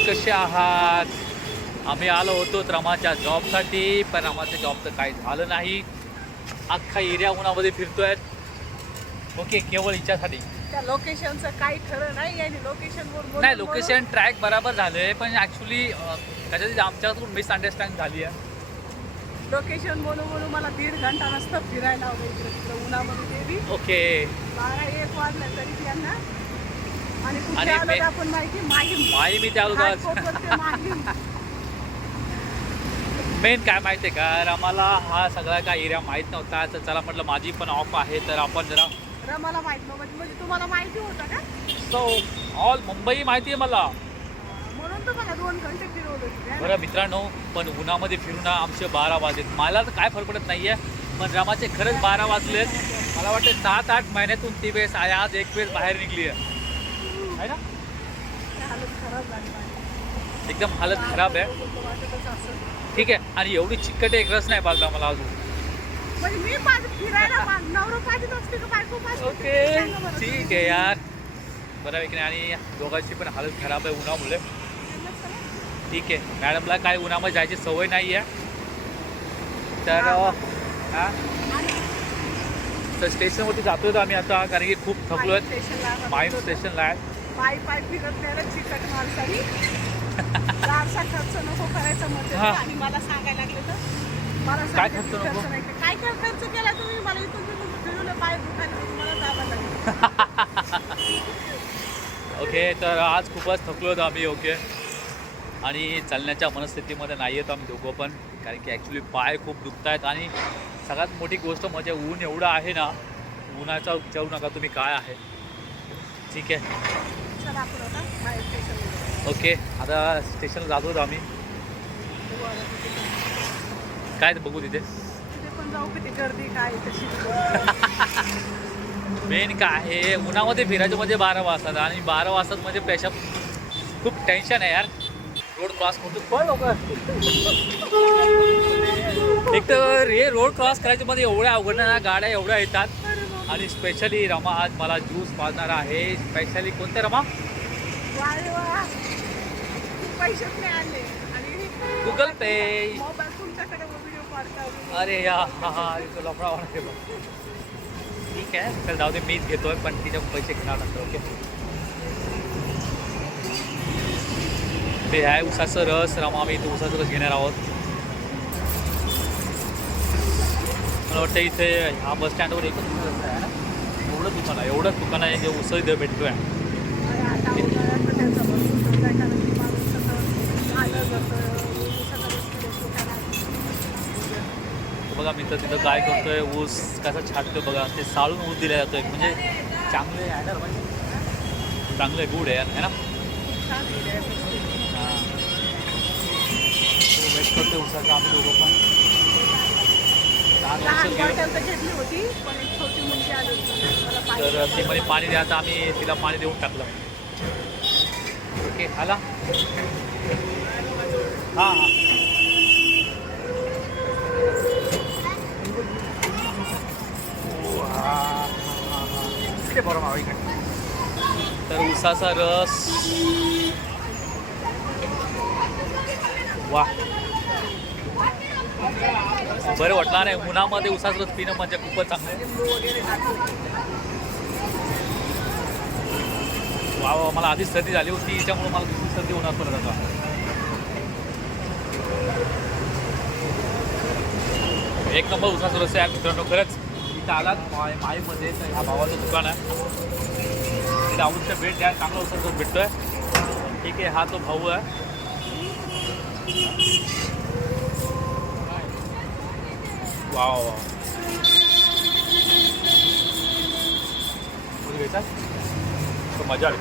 मंडळी कसे आहात? आम्ही आलो होतो रमाच्या जॉबसाठी, पण रमाच्या जॉबचं काही झालं नाही. अख्खा एरिया उन्हामध्ये फिरतोय. ओके, केवळ हिच्यासाठी. त्या लोकेशनचं काही खरं नाही आणि लोकेशनवर नाही, लोकेशन ट्रॅक बरोबर झालंय, पण ॲक्च्युली कदाचित आमच्याकडून मिसअंडरस्टँडिंग झाली आहे. लोकेशन बोलून मला 1.5 घंटा नसतं फिरायला हवं इकडे तिकडे उन्हामध्ये देवी. ओके. 12-1 वाजलं तरी त्यांना. आणि कुठे आणि आलो आपण माहिती माही मी त्या मेन काय माहिती आहे का, आम्हाला हा सगळा काय एरिया माहीत नव्हता. तर चला म्हटलं माझी पण ऑफ आहे, तर आपण जरा मला माहित नव्हतं. म्हणजे तुम्हाला माहिती होतं का? सो ऑल मुंबई माहिती आहे मला, म्हणून तर मला 2 घंटे फिरवलं. बरं मित्रांनो. पण उन्हामध्ये फिरून आमचे 12 वाजलेत. मला तर काय फरक पडत नाही आहे, पण रमाचे खरंच 12 वाजलेत. मला वाटतं 7-8 महिन्यातून ती वेळेस आहे, आज एक वेळेस बाहेर निघली आहे ना. हालत खराब झाली, एकदम हालत खराब आहे. ठीक आहे. आणि एवढी चिकट एक रस नाही पाहिजे मला अजून. म्हणजे मी फिरायला नवरा पाहिजेच असते का बायको पाहिजे? ओके ठीक आहे यार, बऱ्यापैकी. आणि दोघांची पण हालत खराब आहे उन्हामुळे. ठीक आहे, मॅडमला काय उन्हामध्ये जायची सवय नाही आहे. तर हां, तर स्टेशनवरती जातो आहे आम्ही आता, कारण की खूप थकलो आहेत. माहीम स्टेशनला आहे. पाय फिरत नाही चिकट माणसानी. फारसा खर्च नको करायचा मध्ये. आणि मला सांगायला लागले तर मला काय खर्च नको? नाही. काय खर्च केला तुम्ही? मला इथून तिथून फिरवलं, पाय दुखायला मला जावं लागलं. ओके, तर आज खूपच थकलो होतो आम्ही. ओके, आणि चालण्याच्या मनस्थितीमध्ये नाही आहेत आम्ही दोघं पण, कारण की ॲक्च्युली पाय खूप दुखत आहेत. आणि सगळ्यात मोठी गोष्ट म्हणजे ऊन एवढं आहे ना, उन्हाचा विचारू नका तुम्ही काय आहे. ठीक आहे, चला आपण आता बाहेर स्टेशनला. ओके. आता स्टेशनला जातो होतो आम्ही. काय ते बघू तिथे. तिथे पण जाऊ, किती गर्दी काय तशी. मेन काय आहे, उन्हामध्ये फिरायचं म्हणजे 12 वाजतात. आणि 12 वाजतात म्हणजे पेशा खूप टेन्शन आहे यार. रोड क्रॉस करतो पण लवकर. एक तर हे रोड क्रॉस करायच्या मध्ये एवढ्या अवघड ना, गाड्या एवढ्या येतात. आणि स्पेशली रमा आज मला ज्यूस पाजणार आहे. स्पेशली कोणत्या रमा? पैसेच नाही आले आणि गुगल पे. मोबाईल तुमच्याकडे व्हिडिओ काढता. अरे या हा इथं लफडावाला आहे बघ. ठीक आहे, चल जाऊ दे, मीच घेतोय, पण तिच्या पैसे घेणार नंतर. ओके, ते आहे उसाचं रस. रमा आम्ही इथं उसाचं रस घेणार आहोत. मला वाटतं इथे ह्या बस स्टँडवर एकच दुकान आहे ना, एवढंच दुकान आहे जे उसळ इथं भेटतो आहे. आता उन्हाळ्यात त्यांचा भरपूर धंदा आहे, कारण की माणूस सगळं आलं जातं, सगळं बघा मी तर तिथं काय करतोय, ऊस कसा छाटतोय बघा. ते साळून ऊस दिला जातोय, म्हणजे चांगले आहे ना, म्हणजे चांगलं आहे, गुड आहे ना. हां, तो वेट करतोय उसाचा. आम्ही दोघं पण घेतली होती, पण एक छोटी मुलगी आली होती. तर ती म्हणे पाणी द्या, तर आम्ही तिला पाणी देऊन टाकलं. ओके, आला. हां हां, बरोबर इकडे. तर उसाचा रस, वा बरं वाटलं नाही. उन्हामध्ये उसाचा रस पिणं म्हणजे खूपच चांगलं आहे. वा वा, मला आधीच सर्दी झाली होती, त्याच्यामुळे मला दुसरी सर्दी होणार परत आता. एक नंबर उसाचा रस आहे मित्रांनो, खरंच. इथं आलात माहीमध्ये, तर ह्या भावाचं दुकान आहे. तिथे आवडीचं भेट द्या, चांगला उसाचा रस भेटतोय. ठीक आहे, हा तो भाऊ आहे. वा वा, घ्यायचा तो मजा आली.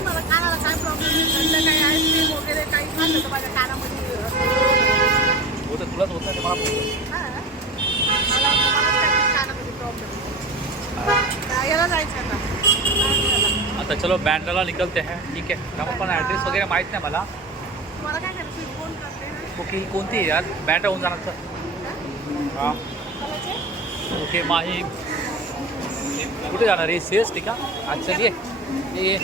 मला कानाला काय प्रॉब्लेम काही आईस्क्रीम वगैरे काही खाल्लं तर माझ्या कानामध्ये होतं. तुलाच होतं ते मला. मला कानामध्ये प्रॉब्लेम. याला जायचं आता चलो बँड्राला निकलते हैं. ठीक आहे, त्यामुळे पण ॲड्रेस वगैरे माहीत नाही मला. तुम्हाला काय करायचं? फोन करते. ओके, ही कोणती आहे यार? बँड्रा होऊन जाणार. हां, ओके माही कुठे जाणार आहे सीएस ठीक का आज चलिए ये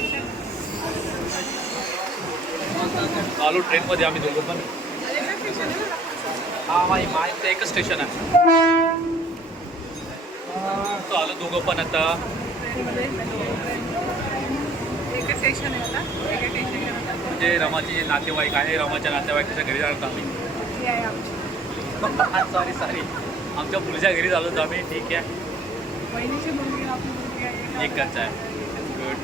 आलो ट्रेनमध्ये आम्ही दोघं पण हा माहीचं एकच स्टेशन आहे तो आलो दोघं पण आता म्हणजे रमाचे नातेवाईक आहे रमाच्या नातेवाईकाच्या घरी जाणार आम्ही सॉरी आमच्या मुलीच्या घरी झालो होतो आम्ही ठीक आहे एकच आहे गुड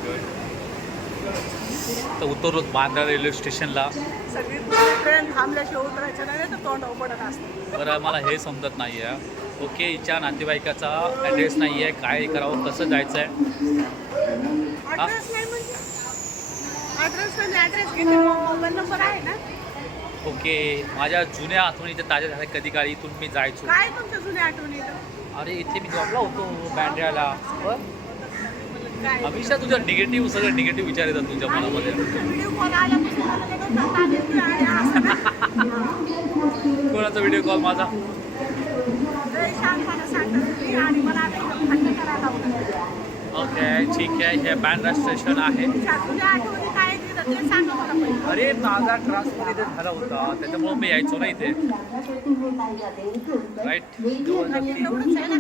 तर उतरलो बांद्रा रेल्वे स्टेशनला सगळी ट्रेन थांबल्याशिवाय उतरायचं नाही तर तोंड पडत असतं. बरं मला हे समजत नाही आहे ओके हिच्या नातेवाईकाचा ॲड्रेस नाही आहे काय करावं कसं जायचं आहे ॲड्रेस नाही म्हणजे ॲड्रेस घेते मोबाईल नंबर आहे ना. ओके माझ्या जुन्या आठवणीच्या ताज्या झाल्या कधी काळी इथून मी जायचो काय तुमच्या जुन्या आठवणी अरे इथे मी जॉबला होतो बँड्राला काय हमेशा तुझ्या निगेटिव्ह सगळं निगेटिव्ह विचार येतात तुझ्या मनामध्ये व्हिडिओ कॉल आल्यापासून मला लगेच कोणाचा व्हिडिओ कॉल माझा शांतपणे सांगतात आणि मला आता खंड करायला लावलं. ओके ठीक आहे हे बँड्रा स्टेशन आहे जुन्या आठवणी काय ते सांगा मला पहिले. अरे माझा ट्रान्सफर इथे झाला होता त्याच्यामुळे मी यायचो ना इथे राईट एवढंच आहे ना.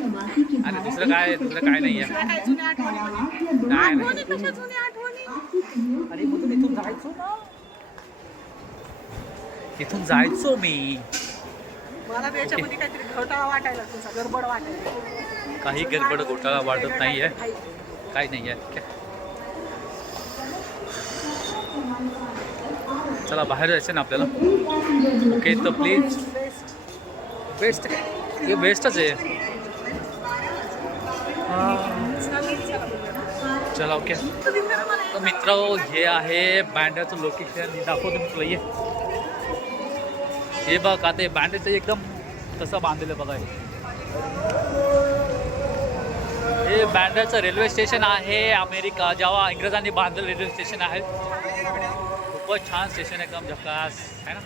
आणि दुसरं काय नाही आहे काय जुन्या आठवणी नाही आठवणी कशा जुन्या आठवणी अरे मग इथून जायचो ना इथून जायचो मी मला त्याच्यामध्ये काहीतरी घोटाळा वाटायला तुमचा गडबड वाटायला काही गडबड घोटाळा वाटत नाही आहे काही नाही आहे चला बाहेर जायचं ना आपल्याला ओके तर प्लीज बेस्ट हे बेस्टच आहे चला ओके तर मित्र हे आहे बँड्राचं लोकेशन दाखवतो मी तुला हे बघ आता हे बँड्राचं एकदम कसं बांधलेलं बघा हे बँड्राचं रेल्वे स्टेशन आहे अमेरिका जेव्हा इंग्रजांनी बांधलेलं रेल्वे स्टेशन आहे खूपच छान स्टेशन आहे एकदम झकास आहे ना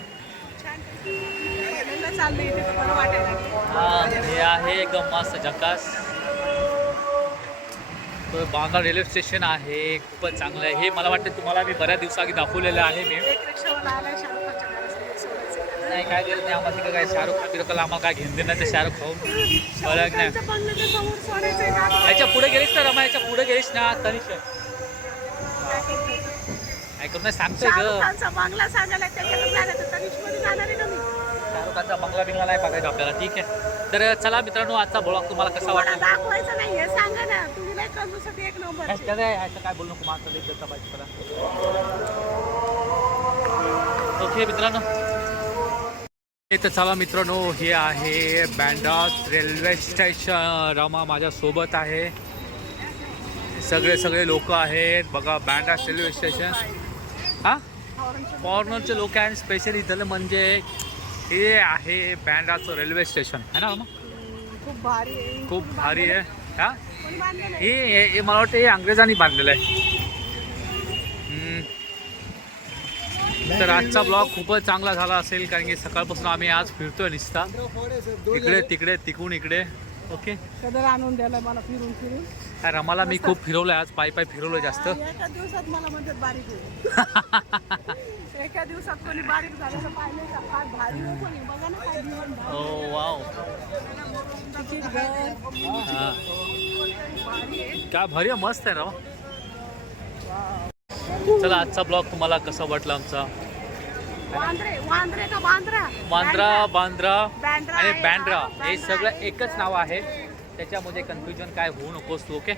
हा हे आहे एकदम मस्त झकास तो बांद्रा रेल्वे स्टेशन आहे खूपच चांगलं आहे हे मला वाटतं तुम्हाला मी बऱ्याच दिवसाआधी दाखवलेलं आहे मी नाही काय गरज नाही आम्हाला तिकडे काय शाहरुख खान बिरुखाला आम्हाला काय घेऊन देणार ते शाहरुख खाऊन बरं नाही याच्या पुढे गेलीस ना रमा याच्या पुढे गेलीस ना तनिष ऐकून नाही सांगतोय ग बांगला सांगायला शाहरुखांचा बंगला बिंगला नाही बघायचा आपल्याला ठीक आहे तर चला मित्रांनो आजचा ब्लॉग तुम्हाला कसा वाटला दाखवायचं नाही हे सांगा ना तुम्ही नाही कंजूसाठी एक नंबर ह्याचं काय बोलू नको माणसं लेट देता पाहिजे ओके मित्रांनो तर चला मित्रांनो हे आहे बँड्रा रेल्वे स्टेशन रमा माझ्यासोबत आहे सगळे लोक आहेत बघा बँड्रा रेल्वे स्टेशन हां फॉरेनरचे लोक आहे आणि स्पेशली इथलं म्हणजे हे आहे बँड्राचं रेल्वे स्टेशन आहे ना रमा खूप भारी आहे हां हे मला वाटतं हे अंग्रेजांनी बांधलेलं आहे तर आजचा ब्लॉग खूपच चांगला झाला असेल कारण की सकाळपासून आम्ही आज फिरतोय निसता इकडे तिकडे तिकून इकडे ओके कदर आणून द्यायला मला फिरून रमाला मी खूप फिरवलंय आज पायी फिरवलं जास्त एका दिवसात मला म्हणतात बारीक होईल एका दिवसात कोणी बारीक झालं तर पाहिजे का फार भारी हो कोणी बघा ना काय जीवन ओ वाव हां काय भारी आहे मस्त आहे रमा चला आजचा ब्लॉग तुम्हाला कसा वाटला आमचा वांद्रे का बांद्रा आणि बँड्रा हे बँड्रा सगळं एकच नाव आहे त्याच्यामध्ये कन्फ्युजन काय होऊ नकोस तू ओके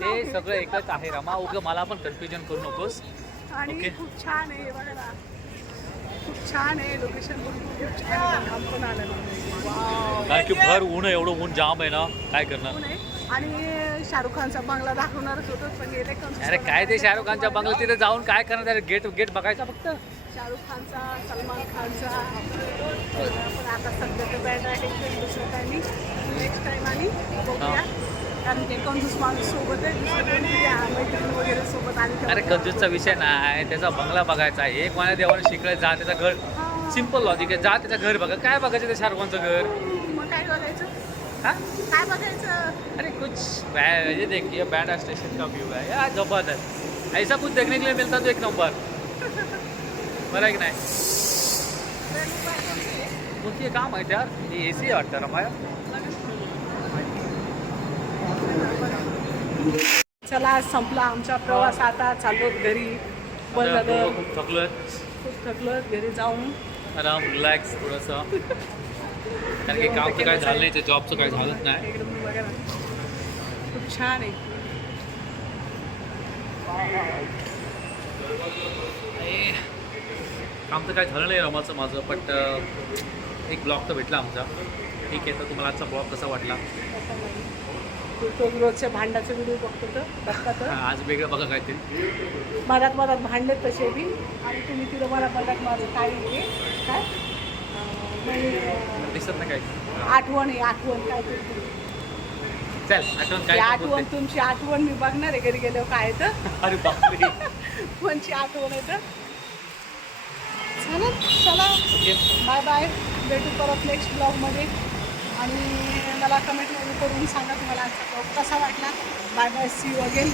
ते सगळं एकच आहे रमा उगं मला पण कन्फ्युजन करू नकोस आणि ओके. खूप छान आहे बघा खूप छान आहे लोकेशन खूप छान आहे काम पण आलं कारण की भर ऊन आहे एवढं ऊन जाम आहे ना काय करणार आणि शाहरुख खानचा बंगला दाखवणारच होतं पण गेले अरे काय ते शाहरुख खानच्या बंगल्यात तिथे जाऊन काय करणार गेट बघायचा फक्त शाहरुख खानचा सलमान खानचा पण आता सध्या ते बँड आहे दुसरं काही नाही नेक्स्ट टाइम आणि बघूया कारण ते कंजूस माणूस सोबत आहे मैत्रीण वगैरे सोबत आणि अरे कंजूसचा विषय नाही त्याचा बंगला बघायचा एक महिना देवाने शिकले जा त्याचं घर सिम्पल लॉजिक आहे. जा त्याचं घर बघा. काय बघायचं त्या शाहरुख घर? मग काय बघायचं? हाँ काय बघायचं? अरे कुछ ये देखिए बैंड स्टेशन का व्यू है यार, जबरदस्त. ऐसा कुछ देखने के लिए मिलता तो एक नंबर. बरं आहे की नाही? कोणती काम माहिती यार, ही AC आहे वाटतं रमाया. चला संपला आमचा प्रवास, आता चाललो घरी. बरं झालं, खूप थकलोय. खूप थकलो, घरी जाऊन आराम रिलॅक्स थोडंसं. कारण की काम तर काय झालं नाही, ते जॉबचं काय झालंच नाही. इकडे पण बघा ना, खूप छान आहे. आणि काम तर काय झालं नाही रमाचं माझं, बट एक ब्लॉग तर भेटला आमचा. ठीक आहे, तर तुम्हाला आजचा ब्लॉग कसा वाटला? तो रोजच्या भांड्याचे व्हिडिओ बघतो तर बघतात. आज वेगळं बघा काहीतरी. मधात मधात भांडत तसे बी, आणि तुम्ही तिथं मला मधात माझं काय आहे काय दिसत नाही काय. आठवण आहे, आठवण काय तरी. चल आठवण ती काय आठवण, तुमची आठवण मी बघणार आहे घरी गेल्यावर काय तर. अरे बापरे. कोणची आठवण आहे तर. चालेल, चला ओके, बाय बाय. भेटू परत नेक्स्ट ब्लॉगमध्ये. आणि मला कमेंटमध्ये करून सांगा तुम्हाला आजचा ब्लॉग कसा वाटला. Bye bye, see you again.